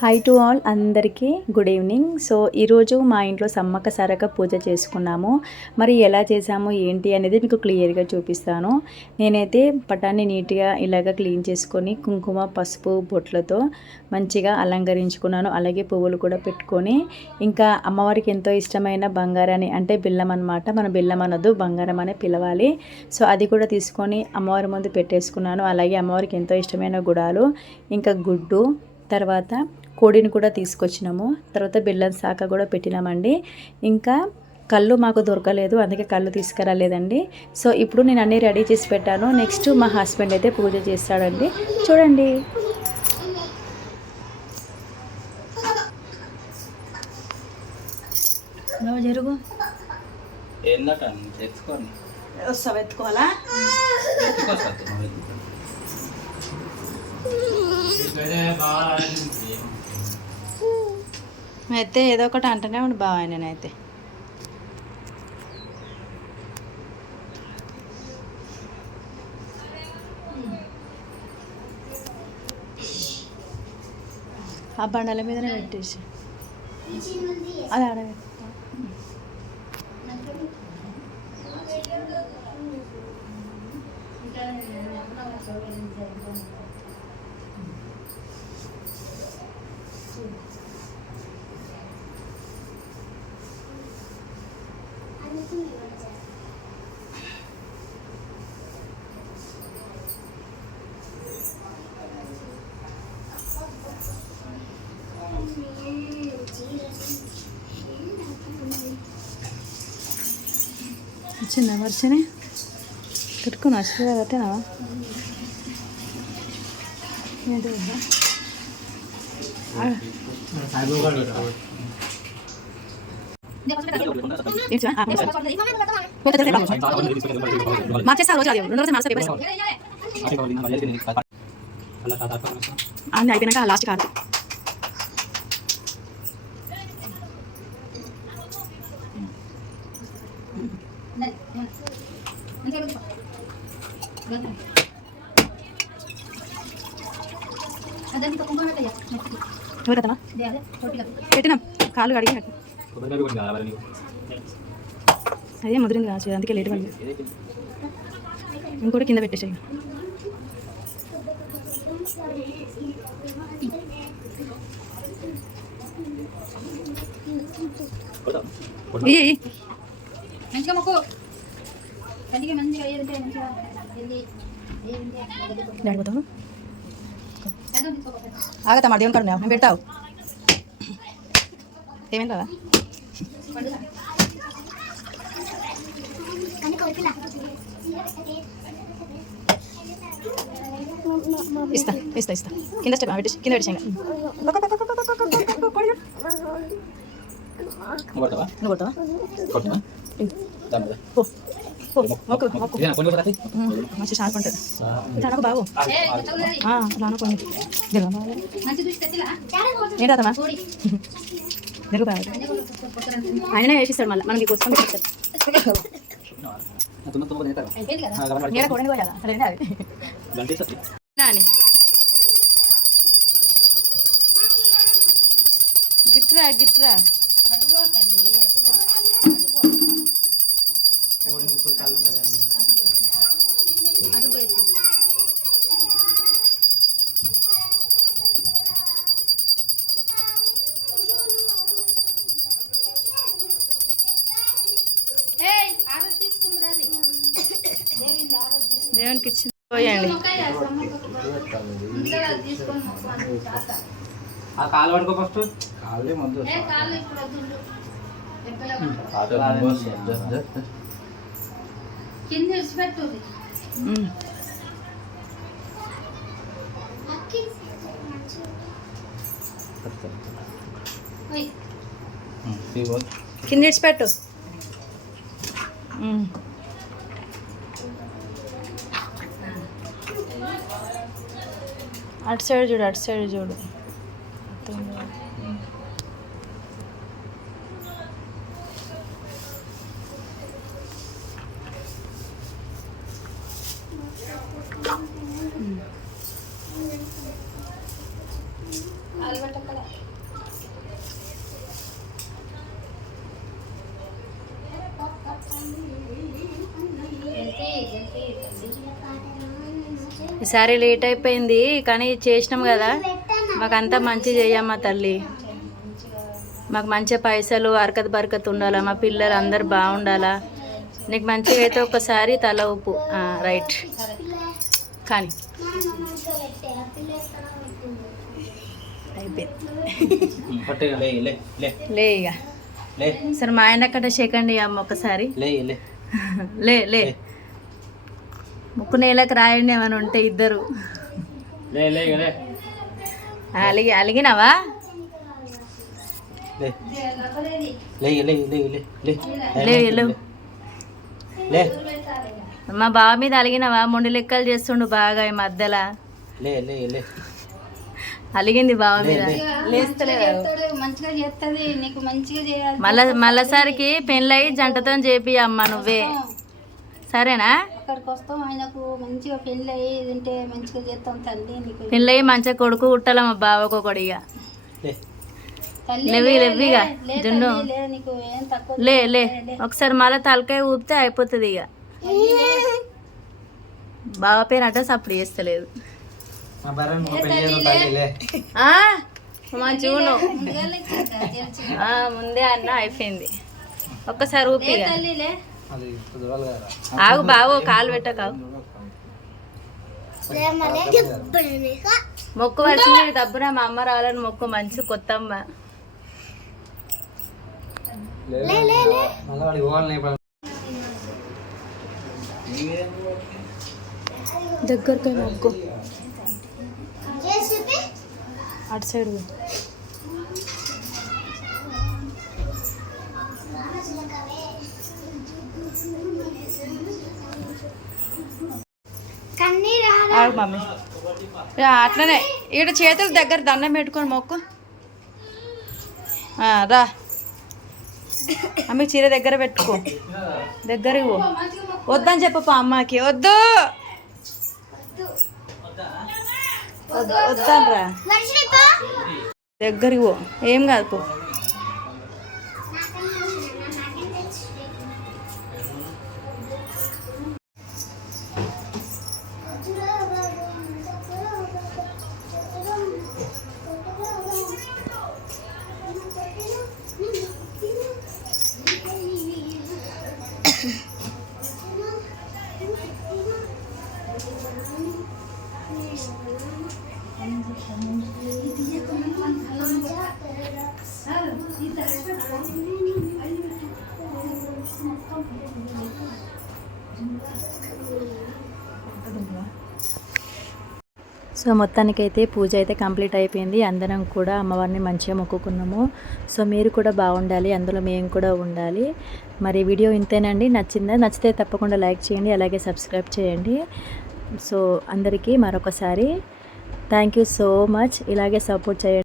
Hi to all, అందరికీ good evening. So ఈరోజు మా ఇంట్లో సమ్మక్క సారక్క పూజ చేసుకున్నాము. మరి ఎలా చేసాము ఏంటి అనేది మీకు క్లియర్గా చూపిస్తాను. నేనైతే పటాన్ని నీట్గా ఇలాగ క్లీన్ చేసుకొని కుంకుమ పసుపు బొట్లతో మంచిగా అలంకరించుకున్నాను. అలాగే పువ్వులు కూడా పెట్టుకొని, ఇంకా అమ్మవారికి ఎంతో ఇష్టమైన బంగారాన్ని అంటే బెల్లం అనమాట, మన బెల్లం అనొద్దు బంగారం అనే పిలవాలి. సో అది కూడా తీసుకొని అమ్మవారి ముందు పెట్టేసుకున్నాను. అలాగే అమ్మవారికి ఎంతో ఇష్టమైన గుడాలు, ఇంకా గుడ్డు, తర్వాత కోడిని కూడా తీసుకొచ్చినాము. తర్వాత బెల్లం శాఖ కూడా పెట్టినామండి. ఇంకా కళ్ళు మాకు దొరకలేదు, అందుకే కళ్ళు తీసుకురాలేదండి. సో ఇప్పుడు నేను అన్నీ రెడీ చేసి పెట్టాను. నెక్స్ట్ మా హస్బెండ్ అయితే పూజ చేస్తాడండి. చూడండి. జరుగు వస్తావా, ఎత్తుకోవాలా? అయితే ఏదో ఒకటి అంటూనే ఉండి బాగా నేనైతే ఆ బండల మీదనే పెట్టేసి అది ఆడ వచ్చిందా వర్షనే కట్టుకుని వస్తుందా కట్టినావా? ఏంటి మార్చేస్తా రోజు అది 2 రోజులు మార్చే పేపర్ అన్నీ అయిపోయినాక లాస్ట్ కార్డు పెట్టినాం. కాళ్ళు అడిగి అదే ముదిరింది కావచ్చు, అందుకే లేట్ పడింది. ఇంకోటి కింద పెట్టేసాయి. పోతావు ఆగతా మా దేవుని కాడు నేను పెడతావు ఏమేం కదా ఇస్తా ఇస్తా ఇస్తా కింద స్టెప్ కింద పెట్టేసాయి. నువ్వు కొడతావా? మంచి షార్ప్ ఉంటుంది నాకు బాబు కొన్ని ఏం రాదమ్మా జరుగు బాగా ఆయననే వేసిస్తాడు. మళ్ళీ మనకి కూర్చొని గిట్రా గిట్రా దేవునికి ఇచ్చి పోయండి. కింద పెట్టు. అటు సైడ్ చూడు, అటు సైడ్ చూడు. ఈసారి లేట్ అయిపోయింది కానీ చేసినాం కదా, మాకంతా మంచి చేయమ్మా తల్లి. మాకు మంచిగా పైసలు అరకత్ బరకత్ ఉండాలా, మా పిల్లలు అందరు బాగుండాలా. నీకు మంచిగా అయితే ఒకసారి తల ఉప్పు. రైట్ కానీ అయిపోయింది. లే ఇక సరే మా ఆయన కట్ట సెకండ్ అమ్మ ఒకసారి లే లే ముక్కు నేలకు రాయండి ఏమైనా ఉంటే ఇద్దరు. అలిగినావా? మా బావ మీద అలిగినవా? మొండి లెక్కలు చేస్తుండు బాగా ఈ మధ్యలో. అలిగింది బావ మీద. మళ్ళసారికి పెళ్ళై జంటతో చేపి అమ్మ నువ్వే, సరేనా? పెళ్ళయి మంచిగా కొడుకు కుట్టాల మా బావకు కొడిగా. లేవిగా జున్ను లే లే ఒకసారి మళ్ళీ తలకాయ ఊపితే అయిపోతుంది ఇక. బావ పేరు అడ్రస్ అప్పుడు చేస్తలేదు. మా జూను ముందే అన్న అయిపోయింది. ఒక్కసారి ఊపిగా ఆగు బావో, కాలు పెట్టకావు. మొక్కు వచ్చింది డబ్బున మా అమ్మ రావాలని మొక్కు, మంచి కొత్త అమ్మ. దగ్గరకి మొక్కు అటు సైడ్. మమ్మీ అట్లనే ఇక్కడ చేతుల దగ్గర దండం పెట్టుకొని మొక్కు. రా అమ్మ చీర దగ్గర పెట్టుకో, దగ్గరికి పో. వద్దని చెప్పపా అమ్మకి, వద్దు వద్దనరా, దగ్గరికి పో, ఏం కాదు పో. సో మొత్తానికైతే పూజ అయితే కంప్లీట్ అయిపోయింది. అందరం కూడా అమ్మవారిని మంచిగా మొక్కుకున్నాము. సో మీరు కూడా బాగుండాలి, అందులో మేము కూడా ఉండాలి. మరి వీడియో ఇంతేనండి. నచ్చితే తప్పకుండా లైక్ చేయండి, అలాగే సబ్స్క్రైబ్ చేయండి. సో అందరికీ మరొకసారి థ్యాంక్ యూ సో మచ్. ఇలాగే సపోర్ట్ చేయండి.